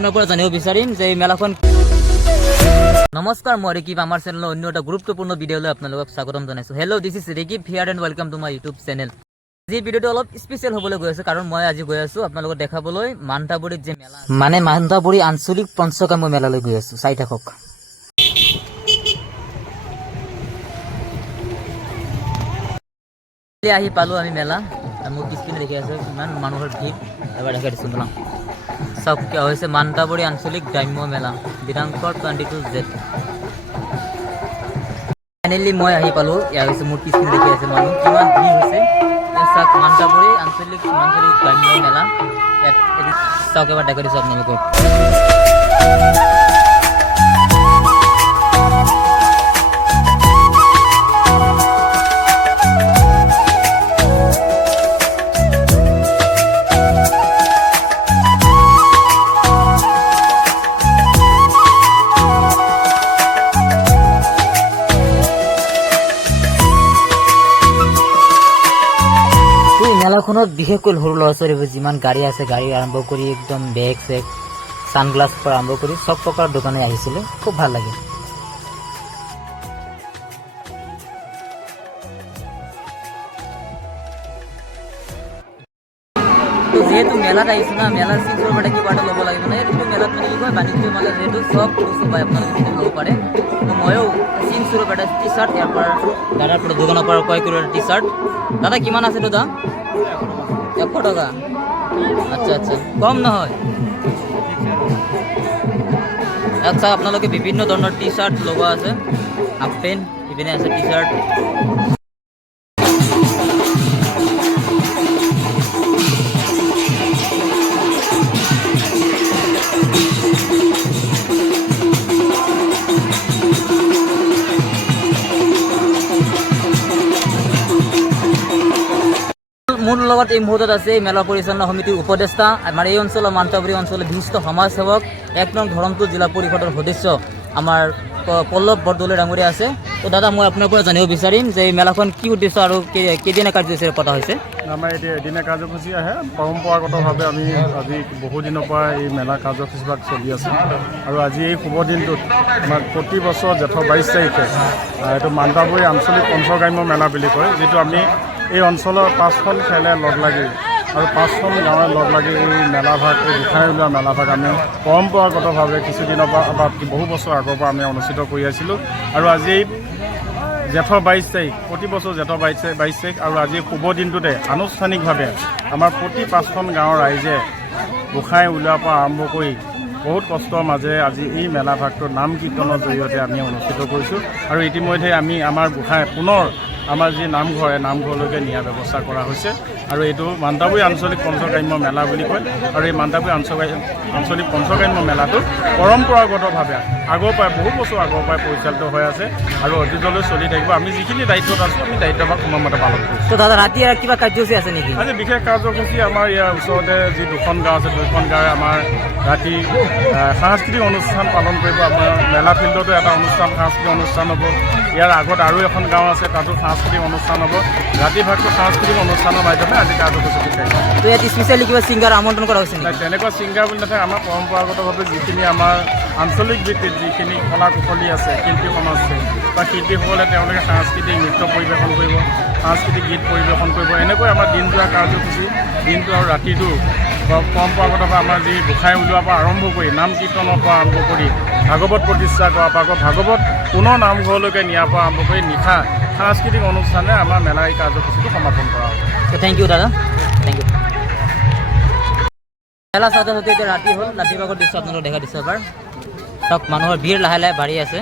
আপনাৰ পৰা জানিব বিচাৰিম যে এই মেলাখন। নমস্কাৰ, মই ৰেকিব আমাৰ চেনেলৰ অন্য এটা গুৰুত্বপূৰ্ণ ভিডিঅ'লৈ আপোনালোকক স্বাগতম জনাইছোঁ। Hello' this is Rekib here and welcome to my YouTube channel. আজি ভিডিঅ'টো অলপ স্পেচিয়েল হ'বলৈ গৈ আছে, কাৰণ মই আজি গৈ আছোঁ আপোনালোকক দেখাবলৈ মান্তাবুৰীত যে মেলা, মানে মান্তাবুৰী আঞ্চলিক পঞ্চকাম্য মেলালৈ গৈ আছোঁ। চাই থাকক। আহি পালোঁ আমি মেলা, মোৰ পিছপিনে দেখি আছে ইমান মানুহৰ ভিৰ। এবাৰ দেখাই দিছোঁ মেলা চাওক, কিয় হৈছে মান্তাবুৰী আঞ্চলিক গ্ৰাম্য মেলা দিনাংক 22 জেঠ। ফাইনেলি মই আহি পালোঁ। এয়া হৈছে মোৰ পিছপিনে দেখি আছে মানুহ কিমান ভিৰ হৈছে। চাওক মান্তাবুৰী আঞ্চলিক গ্ৰাম্য মেলা, ইয়াত চাওক এবাৰ দেখাই দিছোঁ আপোনালোকক। মেলাখনত বিশেষকৈ সৰু ল'ৰা ছোৱালীবোৰ যিমান গাড়ী আছে, গাড়ী আৰম্ভ কৰি একদম বেগ চেগ ছানগ্লাছ পৰা আৰম্ভ কৰি চব প্ৰকাৰৰ দোকানে আহিছিলে। খুব ভাল লাগে। যিহেতু মেলাত আহিছোঁ না, মেলাৰ চিংচৰ পৰা কিবা এটা ল'ব লাগিব না। এইটো মেলাত মানে কি কয় বাণিজ্য মেলাত যিহেতু চব বস্তু পায়, আপোনালোকে ল'ব পাৰে। ময়ো চিংচৰ পৰা টি চাৰ্ট ইয়াৰ পৰা দাদাৰ পৰা দোকানৰ পৰা ক্ৰয় কৰিলোঁ টি চাৰ্ট। দাদা কিমান আছে দাদা? 100 টাকা। আচ্ছা আচ্ছা, কম নহয়। আচ্ছা, আপোনালোকে বিভিন্ন ধৰণৰ টি চাৰ্ট লগোৱা আছে, হাফ পেণ্ট ইপিনে আছে টি চাৰ্ট। মোৰ লগত এই মুহূৰ্তত আছে মেলা পৰিচালনা সমিতিৰ উপদেষ্টা, আমাৰ এই অঞ্চলৰ মান্তাবুৰী অঞ্চলৰ বিশিষ্ট সমাজসেৱক, 1 নং ধৰমপুৰ জিলা পৰিষদৰ সদস্য আমাৰ পল্লৱ বৰদলৈ ডাঙৰীয়া আছে। তো দাদা, মই আপোনাৰ পৰা জানিব বিচাৰিম যে এই মেলাখন কি উদ্দেশ্য আৰু কেইদিনীয়া কাৰ্যসূচীৰে পতা হৈছে? আমাৰ এতিয়া এদিনীয়া কাৰ্যসূচী আহে। পৰম্পৰাগতভাৱে আমি আজি বহুদিনৰ পৰা এই মেলা কাৰ্যসূচীবিলাক চলি আছে, আৰু আজি এই শুভ দিনটোত আমাৰ প্ৰতি বছৰ জেঠ 22 তাৰিখে এইটো মান্তাবুৰী আঞ্চলিক পঞ্চগ্ৰাম্য মেলা বুলি কয়, যিটো আমি এই অঞ্চলৰ 5খন খেলে লগ লাগি আৰু 5খন গাঁৱে লগ লাগি এই মেলাভাগ, এই গোসাঁই উলিওৱা মেলাভাগ আমি পৰম্পৰাগতভাৱে কিছুদিনৰ পৰা বা বহু বছৰ আগৰ পৰা আমি অনুষ্ঠিত কৰি আছিলোঁ। আৰু আজি এই জেঠ 22 তাৰিখ, প্ৰতি বছৰ জেঠ 22 তাৰিখ, আৰু আজি শুভ দিনটোতে আনুষ্ঠানিকভাৱে আমাৰ প্ৰতি 5খন গাঁৱৰ ৰাইজে গোসাঁই উলিওৱাৰ পৰা আৰম্ভ কৰি বহুত কষ্টৰ মাজেৰে আজি এই মেলাভাগটো নাম কীৰ্তনৰ জৰিয়তে আমি অনুষ্ঠিত কৰিছোঁ। আৰু ইতিমধ্যে আমি আমাৰ গোসাঁই পুনৰ আমাৰ যি নামঘৰ, এই নামঘৰলৈকে নিয়াৰ ব্যৱস্থা কৰা হৈছে। আৰু এইটো মান্তাবুৰী আঞ্চলিক পঞ্চগ্ৰাম্য মেলা বুলি কয়। আৰু এই মান্তাবুৰী আঞ্চলিক পঞ্চগ্ৰাম্য মেলাটো পৰম্পৰাগতভাৱে আগৰ পৰাই, বহু বছৰ আগৰ পৰাই পৰিচালিত হৈ আছে আৰু অতীতলৈ চলি থাকিব। আমি যিখিনি দায়িত্বত আছোঁ, আমি দায়িত্বভাগ সময়মতে পালন কৰিছোঁ। তো দাদা, ৰাতি আৰু কিবা কাৰ্যসূচী আছে নেকি? আজি বিশেষ কাৰ্যসূচী আমাৰ ইয়াৰ ওচৰতে যি 2খন গাঁও আছে, 2খন গাঁৱে আমাৰ ৰাতি সাংস্কৃতিক অনুষ্ঠান পালন কৰিব। আমাৰ মেলা ফিল্ডতো এটা সাংস্কৃতিক অনুষ্ঠান হ'ব। ইয়াৰ আগত আৰু এখন গাঁও আছে, তাতো সাংস্কৃতিক অনুষ্ঠান হ'ব। ৰাতি ভাগটো সাংস্কৃতিক অনুষ্ঠানৰ মাধ্যমে আজি কাৰ্যসূচী শিকাইছে। তো ইয়াত স্পেচিয়েলি কিবা ছিংগাৰ আমন্ত্ৰণ কৰা হৈছে নেকি? তেনেকুৱা ছিংগাৰ বুলি নাথাকে। আমাৰ পৰম্পৰাগতভাৱে যিখিনি আমাৰ আঞ্চলিক ভিত্তিত যিখিনি কলা কুশলী আছে, শিল্পী সমাজ আছে বা শিল্পীসকলে তেওঁলোকে সাংস্কৃতিক নৃত্য পৰিৱেশন কৰিব, সাংস্কৃতিক গীত পৰিৱেশন কৰিব। এনেকৈ আমাৰ দিনযোৰা কাৰ্যসূচী, দিনটো আৰু ৰাতিটো পৰম্পৰাগতভাৱে আমাৰ যি গোসাঁই উলিওৱাৰ পৰা আৰম্ভ কৰি, নাম কীৰ্তনৰ পৰা আৰম্ভ কৰি, ভাগৱত প্ৰতিষ্ঠা কৰাৰ পৰা আকৌ ভাগৱত পুনৰ নামঘৰলৈকে নিয়াৰ পৰা আৰম্ভ কৰি নিশা সাংস্কৃতিক অনুষ্ঠানে আমাৰ মেলা এই কাৰ্যসূচীটো সমাপন কৰা হ'ব। থেংক ইউ দাদা, থেংক ইউ। মেলা চাওঁতে চাওঁতে এতিয়া ৰাতি হ'ল। ৰাতিপুৱাৰ দৃশ্য আপোনালোকক দেখা দিছোঁ এবাৰ। চাওক মানুহৰ ভিৰ লাহে লাহে বাঢ়ি আছে।